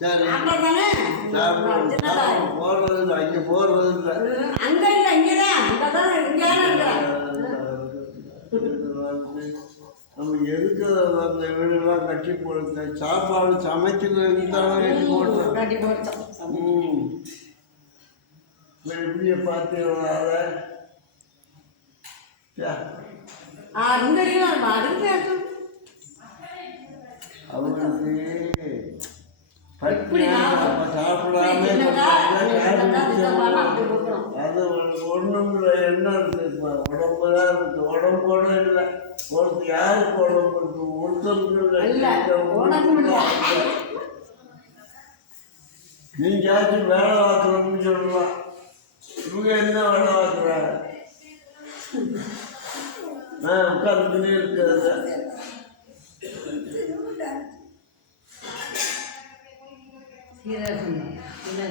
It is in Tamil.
சரி. போடுறது இல்லை அங்கே போடுறது இல்லை அங்க இல்ல இங்கதான். அங்கதான் இங்கதான் இருக்கிறேன் நம்ம எதுக்கு அந்த வீடெல்லாம் கட்டி போடுறது? சாப்பாடு சமைக்கிறது இருந்தாலும் எட்டி போடுறோம். கட்டி போட்டோம் எப்படியே பார்த்தீங்களா அருந்தையும் அருந்தையும் அவங்களுக்கு சாப்பிடாம. அது ஒன்றும் இல்லை என்ன இருக்கு? இப்போ உடம்பு தான் இருக்கு. உடம்போட இல்லை. ஒருத்தர் யாருக்கு உடம்பு இருக்கு? ஒருத்தருக்கு இல்ல, உடம்பு இல்ல. நீங்காச்சும் வேலை பார்க்கணும்னு சொல்லலாம். இவங்க என்ன வேலை பார்க்குறாங்க? நான் உட்காந்துக்கிட்டே இருக்கிறது. சீரகம் இல்லை